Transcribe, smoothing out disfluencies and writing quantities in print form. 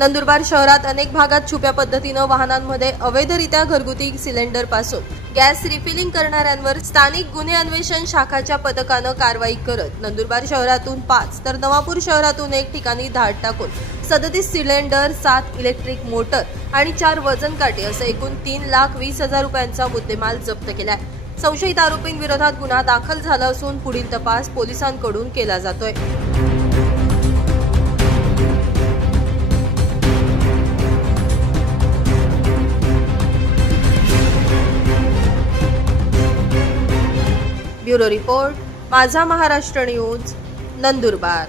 नंदुरबार शहरात अनेक भागात छुप्या पद्धतीने वाहनांमध्ये अवैधरित्या घरगुती सिलेंडर पासून गॅस रिफिलिंग करणाऱ्यांवर स्थानिक गुन्हे अन्वेषण शाखाच्या पथकाने कारवाई करत नंदुरबार शहरातून 5 तर नवापूर शहरातून 1 ठिकाणी धाड टाकून 37 सिलेंडर, 7 इलेक्ट्रिक मोटर आणि 4 वजन काटे असे एकूण 3,20,000 रुपयांचा मुद्देमाल जप्त केलाय। संशयित आरोपींविरोधात गुन्हा दाखल झाला असून पुढील तपास पोलिसांकडून केला जातोय। ब्युरो रिपोर्ट, माझा महाराष्ट्र न्यूज, नंदुरबार।